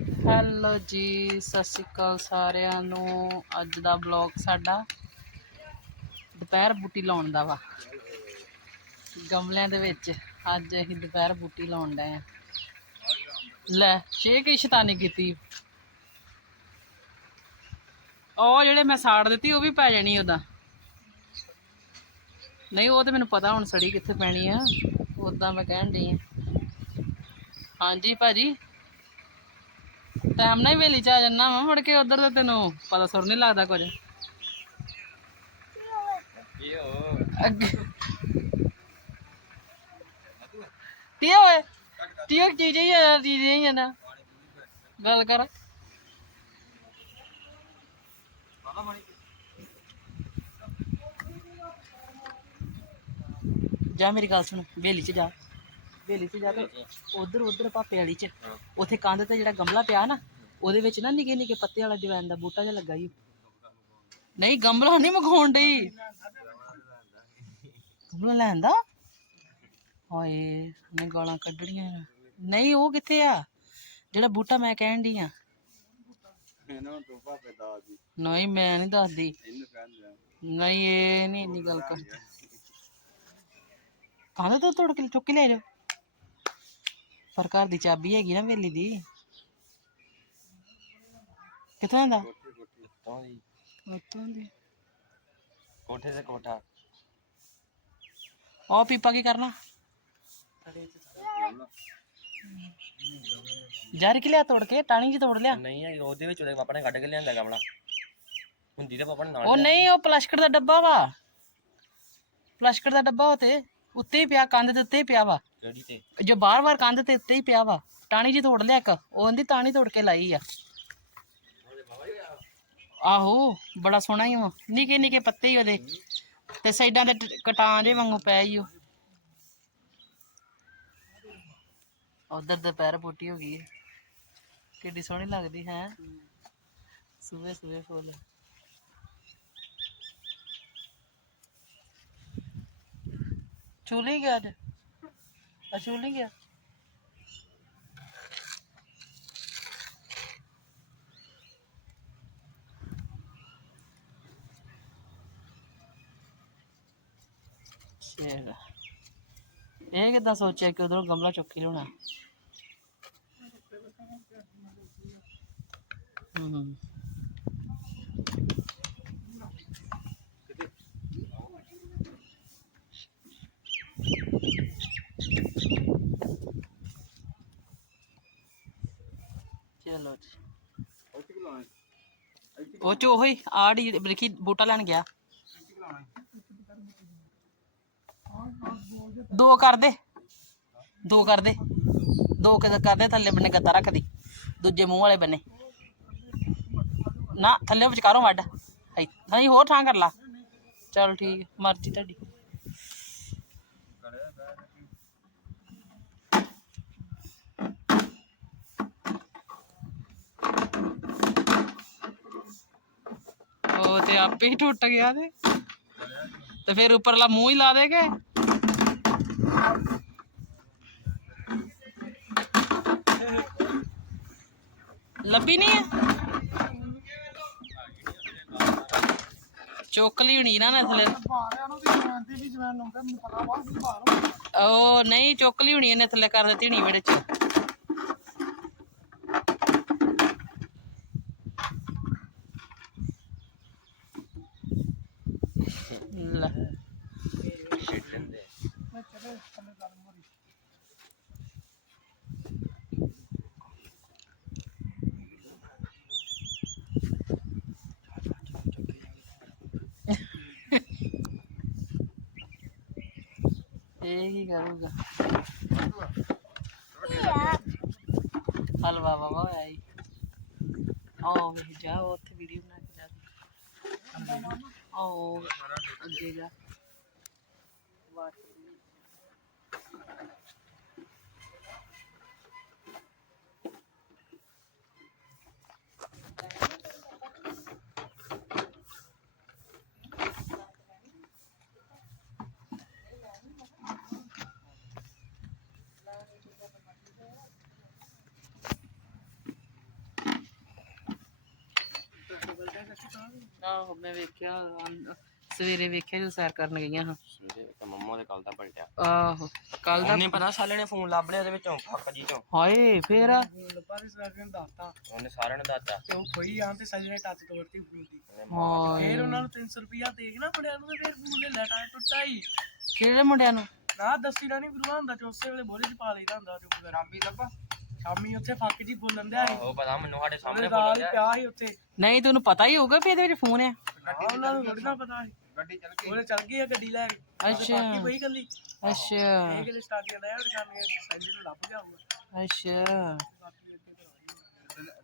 Hello ਜੀ, ਸਤਿ ਸ਼੍ਰੀ ਅਕਾਲ ਸਾਰਿਆਂ ਨੂੰ। ਅੱਜ ਦਾ ਬਲੌਗ ਸਾਡਾ ਦੁਪਹਿਰ ਬੂਟੀ ਲਾਉਣ ਦਾ ਵਾ। ਗਮਲਿਆਂ ਦੇ ਵਿੱਚ ਅੱਜ ਅਸੀਂ ਦੁਪਹਿਰ ਬੂਟੀ ਲਾਉਣ ਡਏ ਆ। ਲੈ, ਛੇ ਕੀ ਸ਼ੈਤਾਨੀ ਕੀਤੀ? ਉਹ ਜਿਹੜੇ ਮੈਂ ਸਾੜ ਦਿੱਤੀ, ਉਹ ਵੀ ਪੈ ਜਾਣੀ ਉਹਦਾ ਨਹੀਂ, ਉਹ ਤੇ ਮੈਨੂੰ ਪਤਾ ਹੁਣ ਸੜੀ ਕਿੱਥੇ ਪੈਣੀ ਆ। ਉਦਾਂ ਮੈਂ ਕਹਿਣ ਡਈ ਆ। ਹਾਂਜੀ, ਭਾਜੀ? ਟਾਈਮ ਨਾਲ ਹੀ ਵੇਲੀ ਚ ਆ ਜੰਨਾ ਵਾ, ਮੁੜ ਕੇ ਉਧਰ ਤਾਂ ਤੈਨੂੰ ਪਤਾ ਸੁਰ ਨਹੀਂ ਲੱਗਦਾ ਕੁਝ। ਅੱਗੇ। ਟੀਓ ਓਏ, ਟੀਓ ਚੀਜ਼ ਹੀ ਆ ਚੀਜ਼ ਹੀ ਨਾ ਗੱਲ ਕਰ। ਜਾ ਮੇਰੀ ਗੱਲ ਸੁਣ, ਵੇਲੀ ਚ ਜਾ। ਵੇਲੀ ਚ ਜਾ ਤੇ ਉਧਰ ਉਧਰ ਪਾਪੇ ਵਾਲੀ ਚ। ਉਥੇ ਕੰਧ ਤੇ ਜਿਹੜਾ ਗਮਲਾ ਪਿਆ ਨਾ ਉਹਦੇ ਵਿੱਚ ਨਾ ਨਿੱਕੇ ਨਿੱਕੇ ਪੱਤੇ ਵਾਲਾ ਜਵੈਨ ਦਾ ਬੂਟਾ ਜਿਹਾ ਲੱਗਾ ਹੀ ਨਹੀਂ ਗਮਲਾ ਨਹੀਂ ਮਖਾਉਣ ਡਈ। ਗਮਲਾ ਲੈਂਦਾ ਹਾਏ ਨੇ ਗਾਲਾਂ ਕੱਢਣੀਆਂ ਨਹੀਂ ਉਹ ਕਿੱਥੇ ਆ? ਜਿਹੜਾ ਬੂਟਾ ਮੈਂ ਕਹਿਣ ਡਈ ਆ। ਭਾਪੇ ਜੀ ਨਹੀਂ ਮੈਂ ਨਹੀਂ ਦੱਸਦੀ। ਨਹੀਂ ਇਹ ਨਹੀਂ ਇੰਨੀ ਗੱਲ ਕਰਦੀ ਕਾਹਦਾ ਤੋਂ ਤੋੜ ਕੇ ਚੁੱਕ ਕੇ ਲੈ ਜਾ ਪਰ ਘਰ ਦੀ ਚਾਬੀ ਹੈਗੀ ਨਾ ਵੇਲੀ ਦੀ। ਕਿੱਥੋਂ ਆਂਦਾ ਤੋਂ ਜੀ। ਉੱਤੋਂ ਦੀ। ਕੋਠੇ ਤੇ ਕੋਠਾ। ਉਹ ਪੀਪਾ ਕੀ ਕਰਨਾ? ਜਰ ਕਿ ਲਿਆ ਤੋੜ ਕੇ? ਟਾਣੀ ਜੀ ਤੋੜ ਲਿਆ? ਨਹੀਂ ਉਹਦੇ ਵਿੱਚ ਉਹਦੇ ਪਾਪਾ ਨੇ ਕੱਢ ਕੇ ਲਿਆਂਦਾ ਗਮਲਾ। ਹੁੰਦੀ ਤੇ ਪਾਪਾ ਨੇ ਨਾਲ ਉਹ ਨਹੀਂ ਉਹ ਪਲਾਸਟਿਕ ਦਾ ਡੱਬਾ ਵਾ। ਪਲਾਸਟਿਕ ਦਾ ਡੱਬਾ ਉਹ ਤੇ ਉੱਤੇ ਹੀ ਪਿਆ ਕੰਧ ਦੇ ਉੱਤੇ ਹੀ ਪਿਆ ਵਾ। ਕਿਹੜੀ ਤੇ। ਜੋ ਬਾਰ-ਬਾਰ ਕੰਧ ਤੇ ਉੱਤੇ ਹੀ ਪਿਆ ਵਾ ਟਾਣੀ ਜੀ ਤੋੜ ਲਿਆ ਇੱਕ, ਉਹ ਕਹਿੰਦੀ ਟਾਣੀ ਤੋੜ ਕੇ ਲਾਈ ਆ। ਆਹੋ, ਬੜਾ ਸੋਹਣਾ ਹੀ ਵਾ, ਨਿੱਕੇ ਨਿੱਕੇ ਪੱਤੇ ਹੀ ਉਹਦੇ, ਤੇ ਸਾਈਡਾਂ ਦੇ ਕਟਾਂ ਜੇ ਵਾਂਗੂ ਪੈ ਹੀ ਉਹ। ਉਧਰ ਦੁਪਹਿਰ ਬੂਟੀ ਹੋ ਗਈ ਹੈ ਕਿੱਡੀ ਸੋਹਣੀ ਲੱਗਦੀ, ਹੈ? ਸੂਵੇ ਸੂਵੇ ਫੁੱਲ। ਚੂਲੀ ਗਿਆ ਅੱਜ? ਆ ਚੂਲੀ ਗਿਆ ਚਲ ਇਹ ਕਿੱਦਾਂ ਸੋਚਿਆ ਕਿ ਉਧਰੋਂ ਗਮਲਾ ਚੁੱਕੀ ਲੈਣਾ ਹੂੰ ਚਲੋ ਜੀ ਉਹ ਚ ਉਹੀ ਆੜੀ ਬਰਕੀ ਬੂਟਾ ਲੈਣ ਗਿਆ। ਦੋ ਕਰ ਦੇ। ਦੋ ਕਰ ਦੇ। ਦੋ ਕਿਦਾ ਕਰਦੇ ਥੱਲੇ ਬੰਨੇ ਗੱਤਾ ਰੱਖ ਦੀ। ਦੂਜੇ ਮੂੰਹ ਵਾਲੇ ਬੰਨੇ। ਨਾ, ਥੱਲੇ ਵਿਚਕਾਰੋਂ ਵੱਢ। ਹਾਈ ਨਹੀਂ, ਹੋਰ ਥਾਂ ਕਰ ਲਾ। ਚਲ ਠੀਕ, ਮਰਜ਼ੀ ਤੁਹਾਡੀ। ਉਹ ਤੇ ਆਪੇ ਹੀ ਟੁੱਟ ਗਿਆ ਤੇ। ਤੇ ਫਿਰ ਉੱਪਰਲਾ ਮੂੰਹ ਹੀ ਲਾ ਦੇਗੇ ਲੱਭੀ ਨਹੀਂ ਚੁੱਕ ਲਈ ਹੋਣੀ ਨਾ ਨਾ ਥੱਲੇ ਉਹ ਨਹੀਂ ਚੁੱਕ ਲਈ ਹੋਣੀ ਇਹਨੇ ਥੱਲੇ ਕਰ ਦਿੱਤੀ ਹੋਣੀ ਮੇਰੇ ਚ। ਇਹ ਕੀ ਕਰੂਗਾ ਹਲਵਾ ਬਾਬਾ ਹੋਇਆ ਈ ਆਓ ਵੇਖ ਜਾ ਉਹ ਉੱਥੇ ਵੀਡੀਓ ਬਣਾ ਕੇ ਜਾ ਆਓ ਅੱਗੇ ਆਹੋ ਮੈਂ ਵੇਖਿਆ ਸਵੇਰੇ ਵੇਖਿਆ ਜਦੋਂ ਸੈਰ ਕਰਨ ਗਈਆਂ ਹਾਂ। ਸਵੇਰੇ ਤੇ ਮੰਮਾ ਦੇ ਕੱਲ ਦਾ ਪਲਟਿਆ। ਆਹੋ ਕੱਲ ਦਾ ਉਹਨੇ ਪਤਾ ਸਾਲੇ ਨੇ ਫੋਨ ਲੱਭ ਲਿਆ ਉਹਦੇ ਵਿੱਚੋਂ ਫੱਕ ਜੀ ਚੋਂ। ਹਾਏ ਫੇਰ? ਲੱਭਾ ਦੇ ਸਵੈਗਨ ਦੱਸਤਾ ਉਹਨੇ ਸਾਰਿਆਂ ਨੂੰ ਦੱਸਤਾ। ਤੇ ਉਹ ਖੋਈ ਆਂ ਤੇ ਸਜਣੇ ਟੱਚ ਤੋੜਤੀ ਫੋਨ ਦੀ ਉਹਨੇ ਹਾਏ। ਫੇਰ ਉਹਨਾਂ ਨੂੰ 300 ਰੁਪਿਆ ਦੇ ਕੇ ਨਾ ਨੂੰ ਤੇ ਫੇਰ ਫੋਨ ਲੈ ਲੈ ਟਾਇਰ ਟੁੱਟਾ ਹੀ ਕਿਹੜੇ ਮੁੰਡਿਆਂ ਨੂੰ? ਨਾ ਦੱਸੀ ਨਾ ਨਹੀਂ ਹੁੰਦਾ ਤੇ ਉਸੇ ਵੇਲੇ ਬੋਲੇ ਚ ਪਾ ਲਈਦਾ ਹੁੰਦਾ ਚੁੱਪ ਕਰ ਸ਼ਾਮੀ ਲੱਭਾ ਸ਼ਾਮੀ ਉੱਥੇ ਫੱਕ ਜੀ ਬੋਲਣ ਦਿਆ ਸੀ। ਉਹ ਪਤਾ ਮੈਨੂੰ ਸਾਡੇ ਸਾਹਮਣੇ ਨਾਲ ਬੋਲ ਹੀ ਰਿਹਾ ਪਿਆ ਸੀ ਉੱਥੇ। ਨਹੀਂ ਤੈਨੂੰ ਪਤਾ ਹੀ ਹੋਊਗਾ ਵੀ ਇਹਦੇ ਵਿੱਚ ਫੋਨ ਆ। ਹਾਂ, ਉਹਨਾਂ ਨੂੰ ਥੋੜੀ ਨਾ ਪਤਾ ਸੀ। ਗੱਡੀ ਚੱਲ ਗਈ। ਉਹਨੇ ਚੱਲ ਗਈ ਆ ਗੱਡੀ ਲੈ ਕੇ। ਅੱਛਾ। ਬਾਕੀ ਪਈ ਕੱਲੀ ਅੱਛਾ। ਇਹ ਕਿਲੇ ਸਟਾਰਟਿੰਗ ਲੈ ਉਹ ਕਰਨੀ ਸਾਈਡ ਨੂੰ ਲੱਭ ਗਿਆ ਹੋਊਗਾ। ਅੱਛਾ।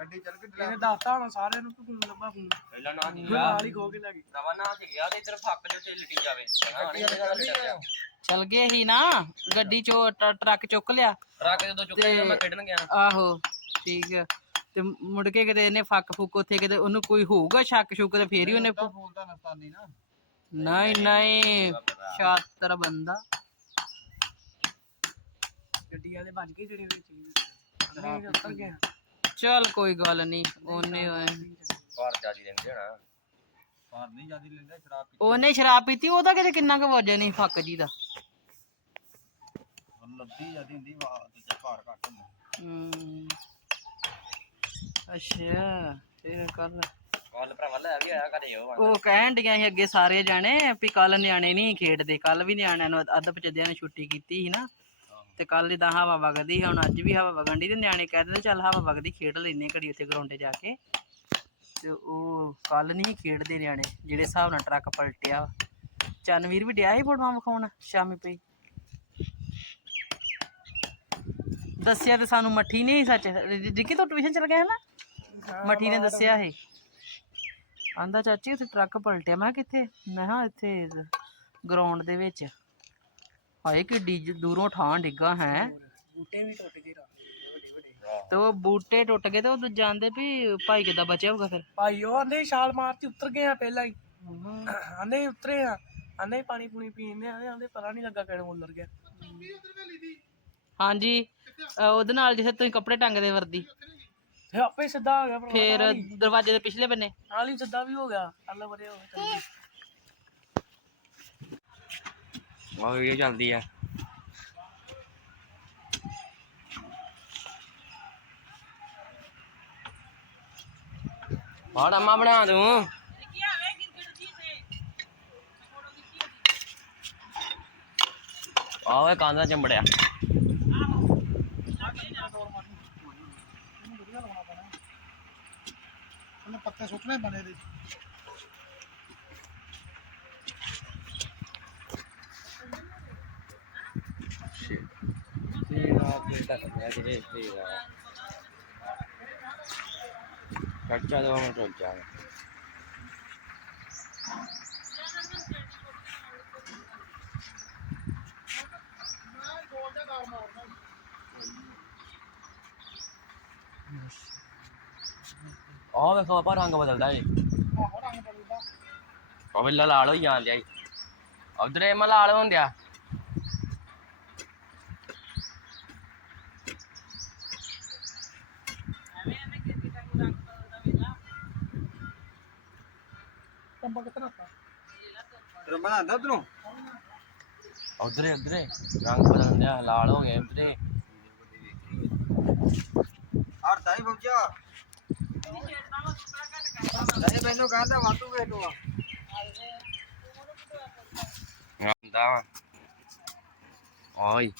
ਗੱਡੀ ਚੱਲ ਗਈ ਇਹਨੇ ਦੱਸਤਾ ਹੁਣ ਸਾਰਿਆਂ ਨੂੰ ਕਿ ਫੋਨ ਲੱਭਾ ਫੋਨ। ਪਹਿਲਾਂ ਨਾ ਸੀ ਫਿਰ ਨਾਲ ਹੀ ਖੋ ਕੇ ਲੈ ਗਈ। ਰਵਾ ਨਾ ਸੀ ਗਿਆ ਤੇ ਇੱਧਰ ਫੱਕ ਦੇ ਉੱਤੇ ਲਿਟੀ ਜਾਵੇ। ਹਾਂ ਨਹੀਂ। ਚਲ ਗਏ ਹੀ ਨਾ ਗੱਡੀ ਚੋਂ ਟਰੱਕ ਚੁੱਕ ਲਿਆ। ਟਰੱਕ ਜਦੋਂ ਚੁੱਕਿਆ ਮੈਂ ਖੇਡਣ ਗਿਆ। ਆਹੋ ਠੀਕ ਆ। ਤੇ ਮੁੜ ਕੇ ਕਿਤੇ ਇਹਨੇ ਫੱਕ ਫੁੱਕ ਉੱਥੇ ਕਿਤੇ ਉਹਨੂੰ ਕੋਈ ਹੋਊਗਾ ਸ਼ੱਕ ਸ਼ੁੱਕ ਤੇ ਫੇਰ ਹੀ ਉਹਨੇ ਬੋਲਦਾ ਨਸਤਾਨੀ ਨਾ। ਨਹੀਂ ਨਹੀਂ ਸ਼ਾਤਰ ਬੰਦਾ। ਗੱਡੀ ਵਾਲੇ ਭੱਜ ਗਏ ਜਿਹੜੇ ਵਿੱਚ ਅੰਨੇ ਉੱਤਰ ਗਏ ਚਲ ਕੋਈ ਗੱਲ ਨਹੀਂ ਉਹਨੇ ਘਰ ਜਾਜੀ ਰਹਿੰਦੇ ਹਣਾ। ਬਾਹਰ ਨਹੀਂ ਜਾਂਦੀ ਲੈਂਦਾ ਸ਼ਰਾਬ ਉਹਨੇ ਸ਼ਰਾਬ ਪੀਤੀ ਉਹਦਾ ਕਿਤੇ ਕਿੰਨਾ ਕੁ ਵਜਨ ਨਹੀਂ ਫੱਕ ਜੀ ਦਾ। ਲੱਦੀ ਜਾਂਦੀ ਹੁੰਦੀ ਵਾ ਦੂਜਾ ਘਰ ਘੱਟ ਹੁੰਦਾ। ਹਮ। ਅੱਛਾ ਫੇਰ ਕੱਲ। ਕੱਲ ਭਰਾਵਾ ਲੈ ਵੀ ਆਇਆ ਘਰੇ ਉਹ ਉਹ ਕਹਿਣ ਡੀਆਂ ਸੀ ਅੱਗੇ ਸਾਰੇ ਜਾਣੇ ਵੀ ਕੱਲ ਨਿਆਣੇ ਨਹੀਂ ਖੇਡਦੇ ਕੱਲ ਵੀ ਨਿਆਣਿਆਂ ਨੂੰ ਅੱਧ ਪਚਦਿਆਂ ਨੇ ਛੁੱਟੀ ਕੀਤੀ ਸੀ ਨਾ। ਤੇ ਕੱਲ ਇਦਾਂ ਹਵਾ ਵਗਦੀ ਹੁਣ ਅੱਜ ਵੀ ਹਵਾ ਵਗਣ ਦੀ ਤੇ ਨਿਆਣੇ ਕਹਿ ਦਿੰਦੇ ਚੱਲ ਹਵਾ ਵਗਦੀ ਖੇਡ ਲੈਨੇ ਘੜੀ ਉੱਥੇ ਗਰਾਉਂਡੇ ਜਾ ਕੇ। ਤੇ ਉਹ ਕੱਲ ਨਹੀਂ ਖੇਡਦੇ ਨਿਆਣੇ ਜਿਹੜੇ ਹਿਸਾਬ ਨਾਲ ਟਰੱਕ ਪਲਟਿਆ। ਚੰਨਵੀਰ ਵੀ ਡਿਆ ਸੀ ਫੋਟੋਆਂ ਵਿਖਾਉਣ ਸ਼ਾਮੀ ਪਈ। ਦੱਸਿਆ ਤੇ ਸਾਨੂੰ ਮੱਠੀ ਨੇ ਸੱਚ ਜਿੱਕੀ ਤੋਂ ਟਿਊਸ਼ਨ ਚਲ ਗਿਆ ਹੈ ਨਾ? ਮੱਠੀ ਨੇ ਦੱਸਿਆ ਸੀ। ਆਂਦਾ ਚਾਚੀ ਉੱਥੇ ਟਰੱਕ ਪਲਟਿਆ ਮੈਂ ਕਿੱਥੇ? ਮੈਂ ਹਾਂ ਇੱਥੇ ਗਰਾਊਂਡ ਦੇ ਵਿੱਚ। ਹਾਏ ਜ- ਦੂਰੋਂ ਠਾਂ ਡਿੱਗਾ ਹੈ। ਬੂਟੇ ਵੀ ਟੁੱਟ ਗਏ ਵੱਡੇ ਵੱਡੇ। ਤੇ ਉਹ ਬੂਟੇ ਟੁੱਟ ਗਏ ਤੇ ਉਹ ਜਾਣਦੇ ਵੀ ਭਾਈ ਕਿੱਦਾਂ ਬਚਿਆ ਹੋਊਗਾ ਫਿਰ? ਭਾਈ ਉਹ ਆਂਦੇ ਛਾਲ ਮਾਰਤੀ ਉਤਰ ਗਏ ਆ ਪਹਿਲਾਂ ਹੀ। ਆਂਦੇ ਉਤਰੇ ਆ ਆਂਦੇ ਪਾਣੀ ਪੂਣੀ ਪੀਂਦੇ ਆ ਆਂਦੇ ਪਤਾ ਨਹੀਂ ਲੱਗਾ ਕਿਹੜੇ ਮੁੱਲਰ ਗਿਆ। ਹਾਂਜੀ ਉਹਦੇ ਨਾਲ ਜਿੱਥੇ ਤੁਸੀਂ ਕੱਪੜੇ ਟੰਗਦੇ ਵਰਦੀ ਆਪੇ ਸਿੱਧਾ ਹੋ ਗਿਆ ਫਿਰ ਦਰਵਾਜ਼ੇ ਦੇ ਪਿਛਲੇ ਬੰਨੇ। ਨਾਲ ਹੀ ਸਿੱਧਾ ਵੀ ਹੋ ਗਿਆ ਅੱਲਾ ਬਰੇ ਹੋ ਗਿਆ ਉਹ ਵੀਡੀਓ ਚੱਲਦੀ ਆ ਬਾੜਾ ਮਾ ਬਣਾ ਦੂੰ ਆਵੇ ਕਾਂਦਾ ਚੰਬੜਿਆ ਉਹਨੇ ਪੱਤੇ ਸੁੱਟਨੇ ਬਣੇ ਦੇ। ਕੱਚਾ ਦੋ ਮਿੰਟ ਰੁਕ ਵੇਖੋ ਆਪਾਂ, ਰੰਗ ਬਦਲਦਾ ਏ ਉਹ ਵੀ ਲਾਲ ਹੋਈ ਜਾਂਦੇ ਆ ਉਧਰੇ ਮੈਂ ਲਾਲ ਹੁੰਦਿਆ ਰਮਣਾ ਆਂਦਾ ਉਧਰੋਂ? ਉਧਰੇ ਉਧਰੇ। ਰੰਗ ਬਦਲਦੇ ਆ ਲਾਲ ਹੋ ਗਏ ਉਧਰੇ। ਹਰਦਾ ਹੀ ਬੁੱਝਾ ਨਹੀਂ ਮੈਨੂੰ ਕਹਿੰਦਾ ਵਾਧੂ ਵੇਟੋ ਆ ਆਂਦਾ ਓਏ।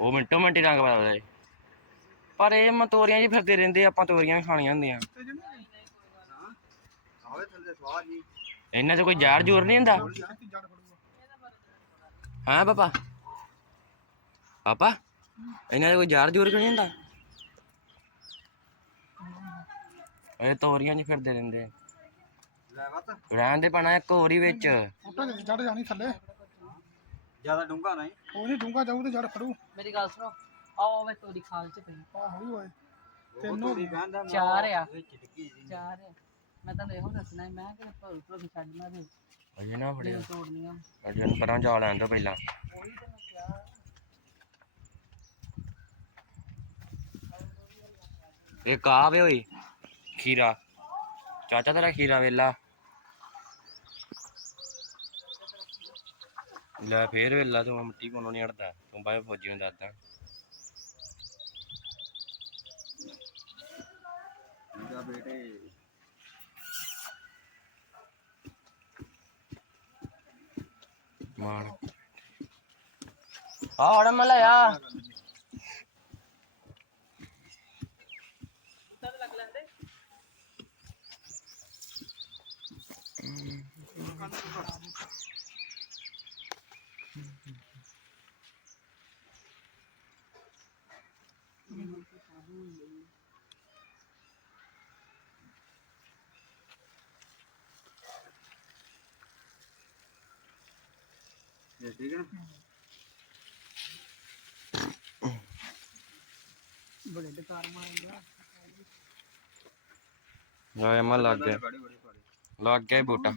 ਉਹ ਮਿੰਟੋ ਮਿੰਟੀ ਰੰਗ ਬਦਲਦਾ ਪਰ ਇਹ ਮਤੋਰੀਆਂ ਜੀ ਫਿਰਦੇ ਰਹਿੰਦੇ ਆਪਾਂ ਤੋਰੀਆਂ ਵੀ ਖਾਣੀਆਂ ਹੁੰਦੀਆਂ। ਇਹਨਾਂ 'ਚ ਕੋਈ ਜ਼ਹਿਰ ਜੂਰ ਨਹੀਂ ਹੁੰਦਾ। ਹਾਂ ਪਾਪਾ। ਪਾਪਾ ਇਹਨਾਂ 'ਚ ਕੋਈ ਜੂਰ ਕਿਉਂ ਨਹੀਂ ਹੁੰਦਾ? ਇਹ ਤੋਰੀਆਂ ਜੀ ਫਿਰਦੇ ਰਹਿੰਦੇ। ਆ। ਲੈ ਵਤ ਰਹਿਣ ਦੇ ਪਾਣਾ ਇੱਕ ਹੋਰ ਹੀ ਵਿੱਚ। ਫੋਟੋ ਜੜ ਜਾਣੀ ਥੱਲੇ। ਜ਼ਿਆਦਾ ਡੂੰਗਾ ਨਹੀਂ ਉਹ ਨਹੀਂ ਡੂੰਗਾ ਜਾਊ ਤੇ ਜੜ ਫੜੂ ਮੇਰੀ ਗੱਲ ਸੁਣੋ ਆਓ ਵੇ ਤੋਰੀ ਖਾਲ ਚ ਪਈ ਆ ਹੋਈ ਹੋਏ ਤੈਨੂੰ ਵੀ ਕਹਿੰਦਾ ਮੈਂ ਚਾਰ ਆ। ਵਿੱਚ ਡਿੱਗੀ ਸੀ ਚਾਰ ਆ। ਮੈਂ ਤੁਹਾਨੂੰ ਇਹੋ ਦੱਸਣਾ ਸੀ, ਮੈਂ ਕਿ ਭੁੱਲ ਭੁੱਲ ਛੱਡਣਾ ਤੇ ਅਜੇ ਨਾ ਫੜਿਆ ਤੋੜਨੀਆਂ। ਅਜੇ ਨੂੰ ਪਰਾਂ ਜਾ ਲੈਣ ਤੋਂ ਪਹਿਲਾਂ। ਉਹੀ ਤਾਂ ਮੈਂ ਕਿਹਾ। ਇੱਕ ਆ ਵੇ ਓਏ? ਖੀਰਾ। ਚਾਚਾ ਤੇਰਾ ਖੀਰਾ ਵੇਲਾ। ਲੈ ਫੇਰ ਵੇਲਾ ਤੂੰ ਮਿੱਟੀ ਕੋਲੋਂ ਨਹੀਂ ਹਟਦਾ। ਤੂੰ ਬਾਈ ਫੌਜੀ ਨੂੰ ਦੱਸਦਾ ਜਾ ਬੇਟੇ ஆ உடம்பலையா Thank you. ਇਹ ਠੀਕ ਹੈ ਨਾ? ਲੈ ਮੈਂ ਲੱਗ ਗਿਆ। ਲੱਗ ਗਿਆ ਈ ਬੂਟਾ।